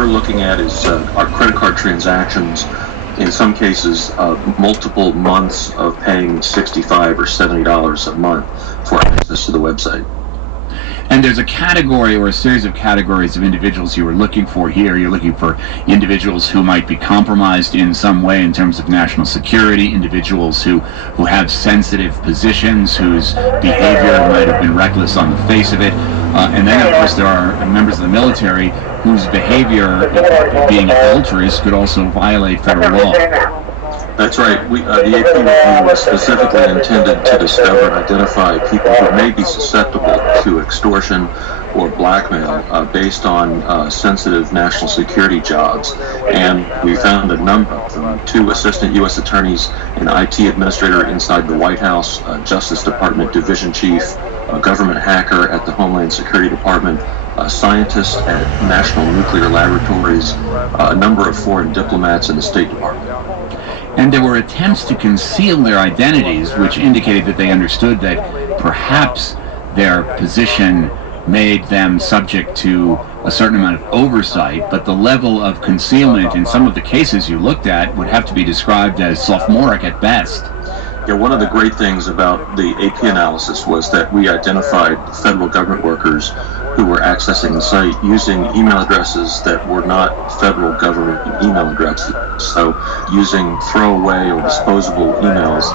we're looking at is our credit card transactions. In some cases, multiple months of paying $65 or $70 a month for access to the website. And there's a category or a series of categories of individuals you were looking for here. You're looking for individuals who might be compromised in some way in terms of national security, individuals who have sensitive positions, whose behavior might have been reckless on the face of it. And then, of course, there are members of the military whose behavior, being adulterous, could also violate federal law. That's right. The AP review was specifically intended to discover and identify people who may be susceptible to extortion or blackmail based on sensitive national security jobs. And we found a number of them: 2 assistant U.S. attorneys, an IT administrator inside the White House, Justice Department division chief, a government hacker at the Homeland Security Department, a scientist at national nuclear laboratories, a number of foreign diplomats in the State Department. And there were attempts to conceal their identities, which indicated that they understood that perhaps their position made them subject to a certain amount of oversight, but the level of concealment in some of the cases you looked at would have to be described as sophomoric at best. Yeah, one of the great things about the AP analysis was that we identified federal government workers who were accessing the site using email addresses that were not federal government email addresses. So using throwaway or disposable emails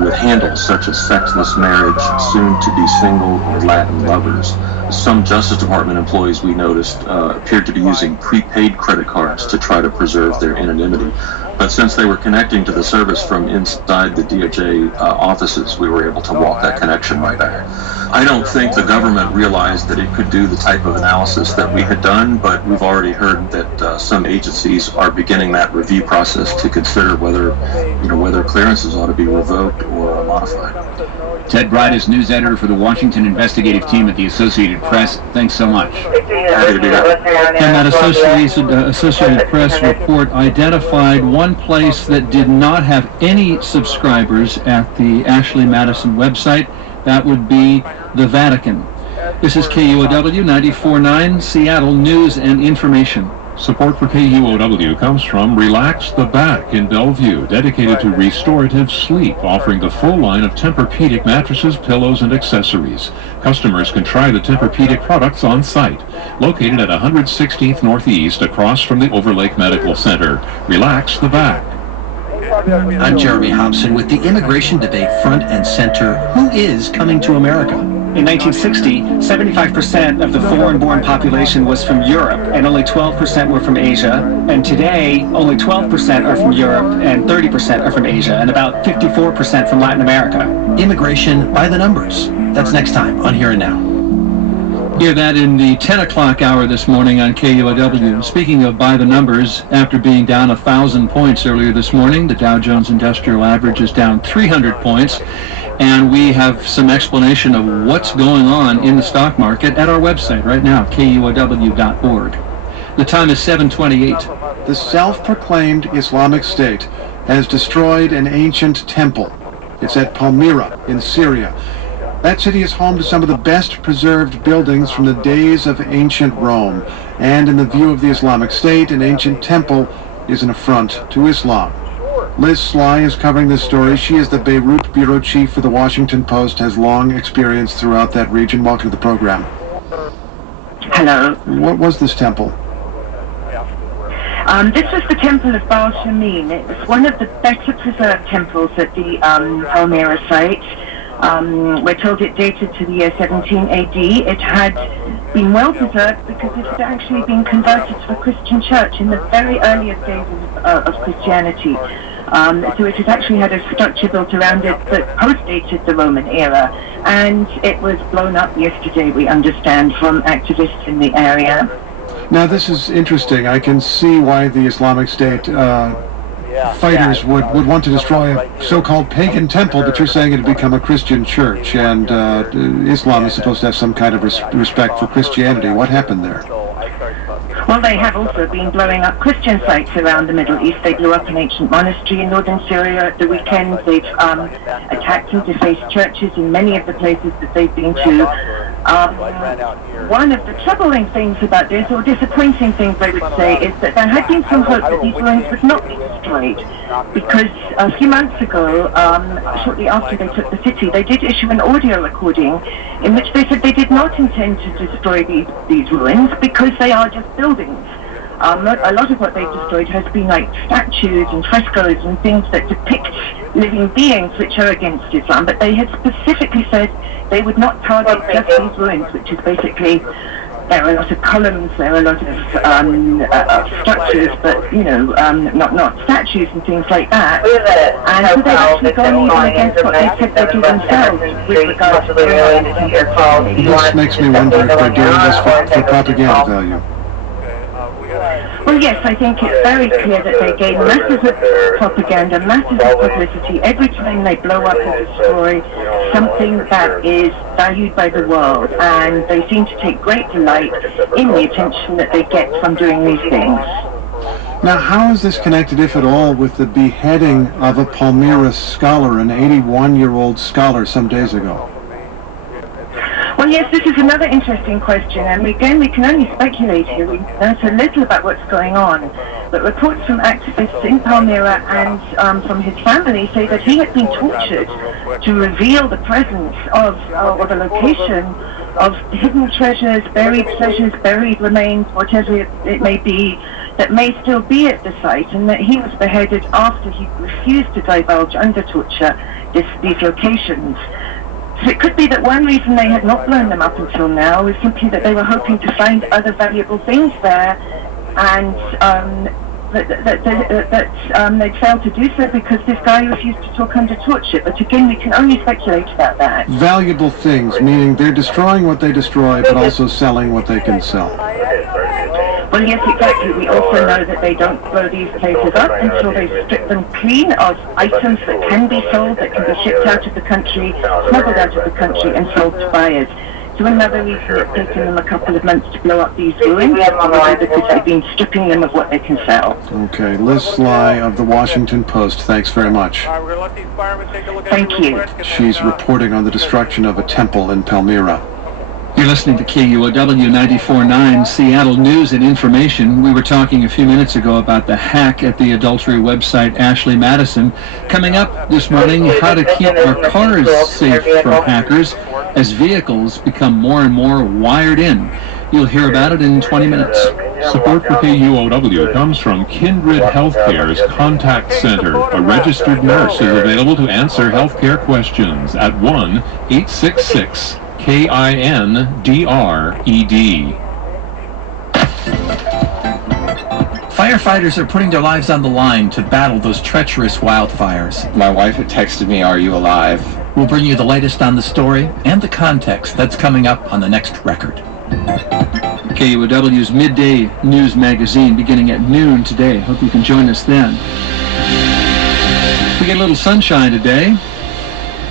with handles such as sexless marriage, soon to be single, or Latin lovers. Some Justice Department employees, we noticed, appeared to be using prepaid credit cards to try to preserve their anonymity. But since they were connecting to the service from inside the DOJ offices, we were able to walk that connection right back. I don't think the government realized that it could do the type of analysis that we had done, but we've already heard that some agencies are beginning that review process to consider whether clearances ought to be revoked or modified. Ted Bright is news editor for the Washington investigative team at the Associated Press. Thanks so much. Happy to be here. And that Associated Press report identified one place that did not have any subscribers at the Ashley Madison website. That would be the Vatican. This is KUOW 94.9 Seattle News and Information. Support for KUOW comes from Relax the Back in Bellevue, dedicated to restorative sleep, offering the full line of Tempur-Pedic mattresses, pillows, and accessories. Customers can try the Tempur-Pedic products on site. Located at 116th Northeast, across from the Overlake Medical Center. Relax the Back. I'm Jeremy Hobson with the immigration debate front and center. Who is coming to America? In 1960, 75% of the foreign-born population was from Europe, and only 12% were from Asia. And today, only 12% are from Europe, and 30% are from Asia, and about 54% from Latin America. Immigration by the numbers. That's next time on Here and Now. Hear that in the 10 o'clock hour this morning on KUOW. Speaking of by the numbers, after being down 1,000 points earlier this morning, the Dow Jones Industrial Average is down 300 points. And we have some explanation of what's going on in the stock market at our website right now, KUOW.org. The time is 7:28. The self-proclaimed Islamic State has destroyed an ancient temple. It's at Palmyra in Syria. That city is home to some of the best preserved buildings from the days of ancient Rome. And in the view of the Islamic State, an ancient temple is an affront to Islam. Liz Sly is covering this story. She is the Beirut bureau chief for the Washington Post, has long experience throughout that region. Welcome to the program. Hello. What was this temple? This was the Temple of Baal Shamin. It was one of the better preserved temples at the Palmyra site. We're told it dated to the year 17 AD. It had been well preserved because it had actually been converted to a Christian church in the very earliest days of Christianity. So it has actually had a structure built around it that post-dated the Roman era. And it was blown up yesterday, we understand, from activists in the area. Now this is interesting. I can see why the Islamic State fighters would want to destroy a so-called pagan temple, but you're saying it had become a Christian church, and Islam is supposed to have some kind of respect for Christianity. What happened there? Well, they have also been blowing up Christian sites around the Middle East. They blew up an ancient monastery in northern Syria at the weekend. They've attacked and defaced churches in many of the places that they've been to. One of the troubling things about this, or disappointing things I would say, is that there had been some hope that these ruins would not be destroyed, because a few months ago, shortly after they took the city, they did issue an audio recording in which they said they did not intend to destroy these ruins because they are just buildings. A lot of what they've destroyed has been like statues and frescoes and things that depict living beings which are against Islam, but they had specifically said they would not target just these ruins, which is basically, there are a lot of columns, there are a lot of structures, but, you know, not statues and things like that. And so they've actually gone even against what they said they do themselves with regard to the This makes me wonder if they're doing this for propaganda value. Well, yes, I think it's very clear that they gain masses of propaganda, masses of publicity every time they blow up or destroy something that is valued by the world, and they seem to take great delight in the attention that they get from doing these things. Now, how is this connected, if at all, with the beheading of a Palmyra scholar, an 81-year-old scholar, some days ago? Well, yes, this is another interesting question, and again, we can only speculate here. We know so little about what's going on, but reports from activists in Palmyra and from his family say that he had been tortured to reveal the presence of, or the location of hidden treasures, buried remains, whatever it may be, that may still be at the site, and that he was beheaded after he refused to divulge under torture these locations. So it could be that one reason they had not blown them up until now is simply that they were hoping to find other valuable things there, and that they'd failed to do so because this guy refused to talk under torture. But again, we can only speculate about that. Valuable things, meaning they're destroying what they destroy, but also selling what they can sell. Well, yes, exactly. We also know that they don't blow these places up until they strip them clean of items that can be sold, that can be shipped out of the country, smuggled out of the country, and sold to buyers. So another reason it's taken them a couple of months to blow up these ruins is probably because they've been stripping them of what they can sell. Okay, Liz Sly of the Washington Post, thanks very much. Thank you. She's reporting on the destruction of a temple in Palmyra. You're listening to KUOW 94.9 Seattle News and Information. We were talking a few minutes ago about the hack at the adultery website Ashley Madison. Coming up this morning, how to keep our cars safe from hackers as vehicles become more and more wired in. You'll hear about it in 20 minutes. Support for KUOW comes from Kindred Healthcare's Contact Center. A registered nurse is available to answer healthcare questions at 1-866 KINDRED. Firefighters are putting their lives on the line to battle those treacherous wildfires. My wife had texted me, "Are you alive?" We'll bring you the latest on the story and the context. That's coming up on the next record. KUOW's midday news magazine beginning at noon today. Hope you can join us then. We get a little sunshine today,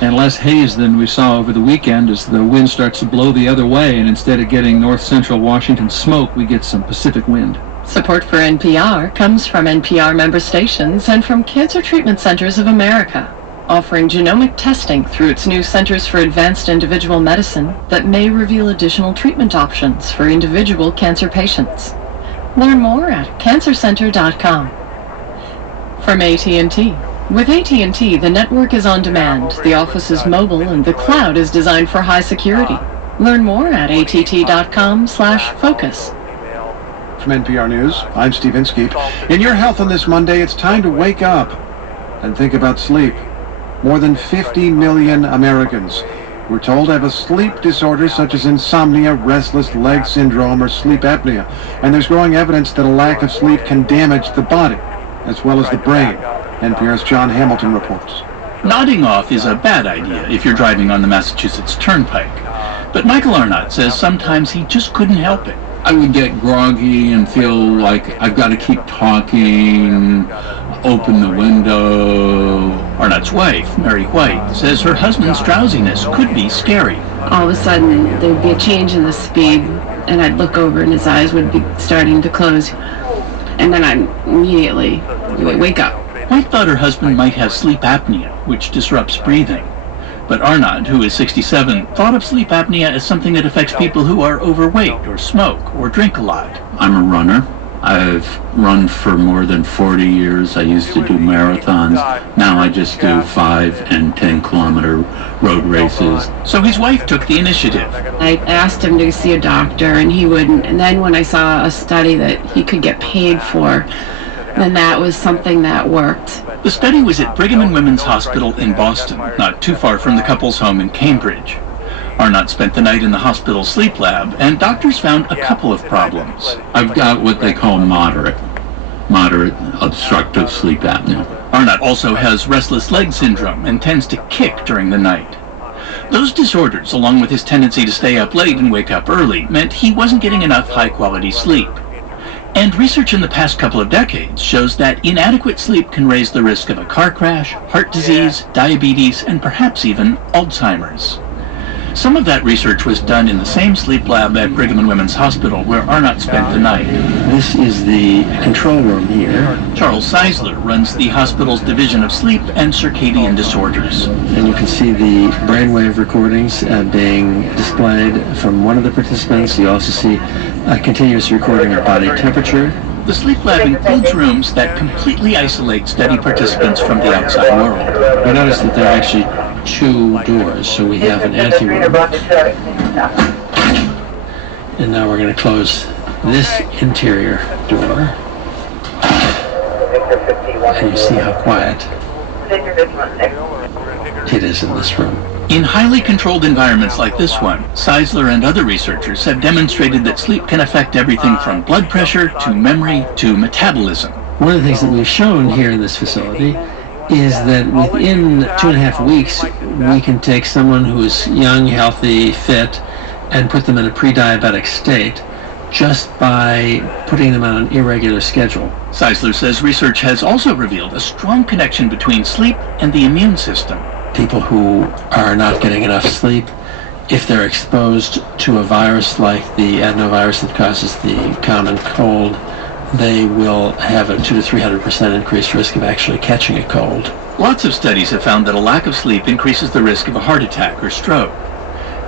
and less haze than we saw over the weekend as the wind starts to blow the other way, and instead of getting north-central Washington smoke, we get some Pacific wind. Support for NPR comes from NPR member stations and from Cancer Treatment Centers of America, offering genomic testing through its new Centers for Advanced Individual Medicine that may reveal additional treatment options for individual cancer patients. Learn more at cancercenter.com. From AT&T. With AT&T, the network is on demand, the office is mobile, and the cloud is designed for high security. Learn more at att.com/focus. From NPR News, I'm Steve Inskeep. In your health on this Monday, it's time to wake up and think about sleep. More than 50 million Americans, we're told, have a sleep disorder such as insomnia, restless leg syndrome, or sleep apnea. And there's growing evidence that a lack of sleep can damage the body as well as the brain. NPR's John Hamilton reports. Nodding off is a bad idea if you're driving on the Massachusetts Turnpike. But Michael Arnott says sometimes he just couldn't help it. I would get groggy and feel like I've got to keep talking, open the window. Arnott's wife, Mary White, says her husband's drowsiness could be scary. All of a sudden, there would be a change in the speed, and I'd look over and his eyes would be starting to close. And then I'd immediately wake up. White thought her husband might have sleep apnea, which disrupts breathing. But Arnott, who is 67, thought of sleep apnea as something that affects people who are overweight or smoke or drink a lot. I'm a runner. I've run for more than 40 years. I used to do marathons. Now I just do 5 and 10 kilometer road races. So his wife took the initiative. I asked him to see a doctor and he wouldn't. And then when I saw a study that he could get paid for, then that was something that worked. The study was at Brigham and Women's Hospital in Boston, not too far from the couple's home in Cambridge. Arnott spent the night in the hospital sleep lab, and doctors found a couple of problems. I've got what they call moderate obstructive sleep apnea. Arnott also has restless leg syndrome and tends to kick during the night. Those disorders, along with his tendency to stay up late and wake up early, meant he wasn't getting enough high-quality sleep. And research in the past couple of decades shows that inadequate sleep can raise the risk of a car crash, heart disease, diabetes, and perhaps even Alzheimer's. Some of that research was done in the same sleep lab at Brigham and Women's Hospital where Arnott spent the night. This is the control room here. Charles Seisler runs the hospital's Division of Sleep and Circadian Disorders. And you can see the brainwave recordings being displayed from one of the participants. You also see a continuous recording of body temperature. The sleep lab includes rooms that completely isolate study participants from the outside world. You notice that there are actually 2 doors, so we have an anteroom. And now we're going to close this interior door. And you see how quiet it is in this room. In highly controlled environments like this one, Seisler and other researchers have demonstrated that sleep can affect everything from blood pressure to memory to metabolism. One of the things that we've shown here in this facility is that within 2.5 weeks, we can take someone who is young, healthy, fit, and put them in a pre-diabetic state just by putting them on an irregular schedule. Seisler says research has also revealed a strong connection between sleep and the immune system. People who are not getting enough sleep, if they're exposed to a virus like the adenovirus that causes the common cold, they will have a 200% to 300% increased risk of actually catching a cold. Lots of studies have found that a lack of sleep increases the risk of a heart attack or stroke.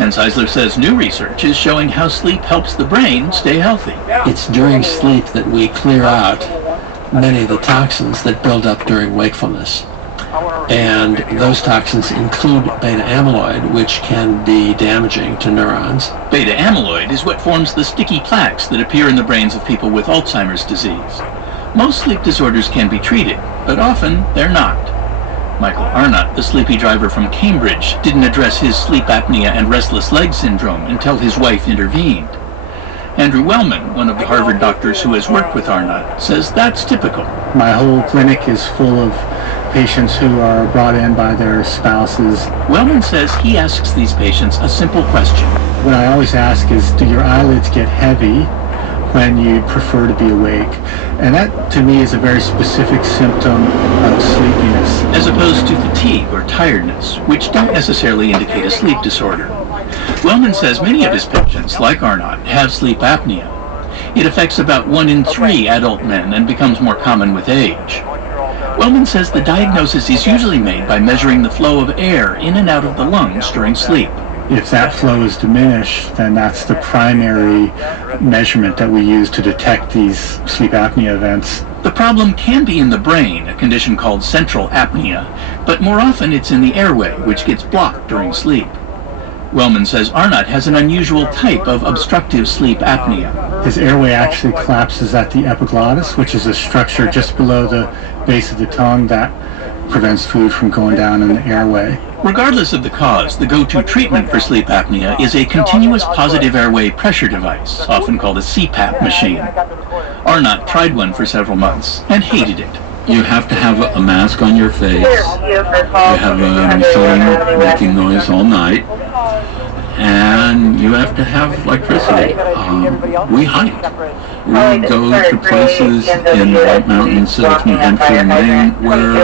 And Seisler says new research is showing how sleep helps the brain stay healthy. It's during sleep that we clear out many of the toxins that build up during wakefulness. And those toxins include beta amyloid, which can be damaging to neurons. Beta amyloid is what forms the sticky plaques that appear in the brains of people with Alzheimer's disease. Most sleep disorders can be treated, but often they're not. Michael Arnott, the sleepy driver from Cambridge, didn't address his sleep apnea and restless leg syndrome until his wife intervened. Andrew Wellman, one of the Harvard doctors who has worked with Arnott, says that's typical. My whole clinic is full of patients who are brought in by their spouses. Wellman says he asks these patients a simple question. What I always ask is, do your eyelids get heavy when you prefer to be awake? And that, to me, is a very specific symptom of sleepiness. As opposed to fatigue or tiredness, which don't necessarily indicate a sleep disorder. Wellman says many of his patients, like Arnott, have sleep apnea. It affects about 1 in 3 adult men and becomes more common with age. Wellman says the diagnosis is usually made by measuring the flow of air in and out of the lungs during sleep. If that flow is diminished, then that's the primary measurement that we use to detect these sleep apnea events. The problem can be in the brain, a condition called central apnea, but more often it's in the airway, which gets blocked during sleep. Wellman says Arnott has an unusual type of obstructive sleep apnea. His airway actually collapses at the epiglottis, which is a structure just below the base of the tongue that prevents food from going down in the airway. Regardless of the cause, the go-to treatment for sleep apnea is a continuous positive airway pressure device, often called a CPAP machine. Arnott tried one for several months and hated it. You have to have a mask on your face. You have a machine making noise all night. And you have to have electricity. We hike. We go to places in the White Mountains of New Hampshire and Maine where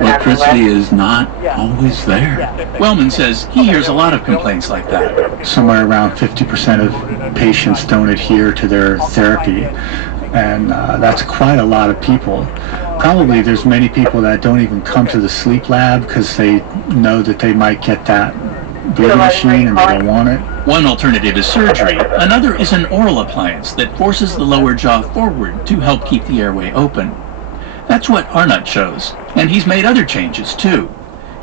electricity is not always there. Wellman says he hears a lot of complaints like that. Somewhere around 50% of patients don't adhere to their therapy, and that's quite a lot of people. Probably there's many people that don't even come to the sleep lab because they know that they might get that breathing machine and they don't want it. One alternative is surgery. Another is an oral appliance that forces the lower jaw forward to help keep the airway open. That's what Arnott chose, and he's made other changes too.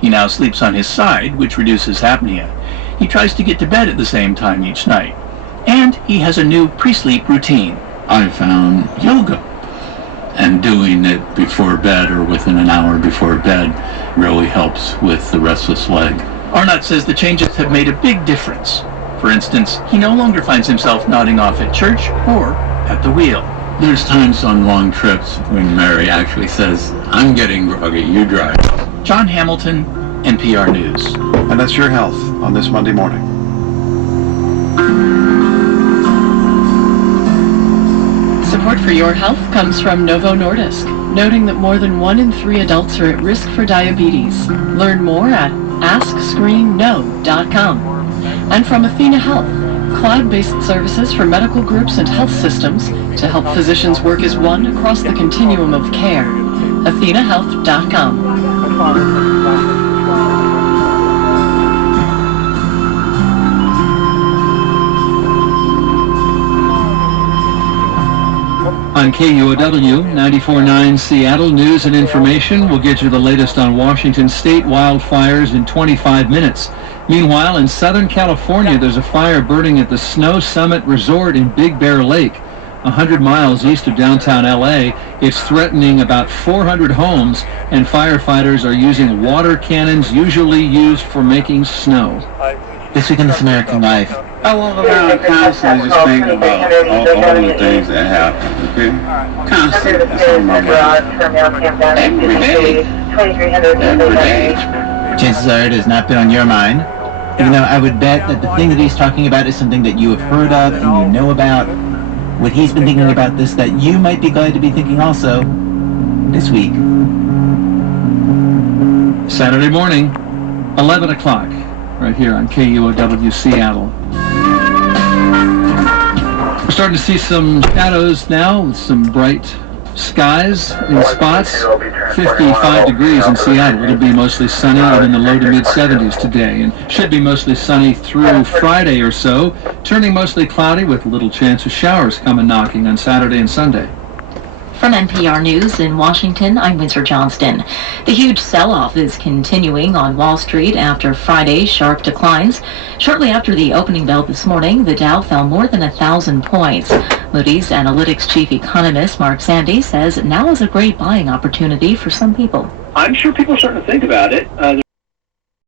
He now sleeps on his side, which reduces apnea. He tries to get to bed at the same time each night. And he has a new pre-sleep routine. I found yoga, and doing it before bed or within an hour before bed really helps with the restless leg. Arnott says the changes have made a big difference. For instance, he no longer finds himself nodding off at church or at the wheel. There's times on long trips when Mary actually says, "I'm getting groggy, you drive." John Hamilton, NPR News. And that's your health on this Monday morning. Support for your health comes from Novo Nordisk, noting that more than 1 in 3 adults are at risk for diabetes. Learn more at AskScreenNo.com. And from Athena Health, cloud-based services for medical groups and health systems to help physicians work as one across the continuum of care. AthenaHealth.com. On KUOW 94.9 Seattle, news and information. We'll get you the latest on Washington state wildfires in 25 minutes. Meanwhile, in Southern California, there's a fire burning at the Snow Summit Resort in Big Bear Lake, 100 miles east of downtown LA. It's threatening about 400 homes, and firefighters are using water cannons usually used for making snow. This week in This American Life. I walk around constantly just thinking about all the things that happen, okay? Constantly. That's on my mind. Every day. Chances are it has not been on your mind. Even though I would bet that the thing that he's talking about is something that you have heard of and you know about. What he's been thinking about this that you might be glad to be thinking also this week. Saturday morning, 11 o'clock, right here on KUOW Seattle. We're starting to see some shadows now with some bright skies in spots. 55 degrees in Seattle. It'll be mostly sunny and in the low to mid 70s today, and should be mostly sunny through Friday or so, turning mostly cloudy with a little chance of showers coming knocking on Saturday and Sunday. From NPR News in Washington, I'm Windsor Johnston. The huge sell-off is continuing on Wall Street after Friday's sharp declines. Shortly after the opening bell this morning, the Dow fell more than 1,000 points. Moody's Analytics chief economist Mark Sandy says now is a great buying opportunity for some people. I'm sure people are starting to think about it.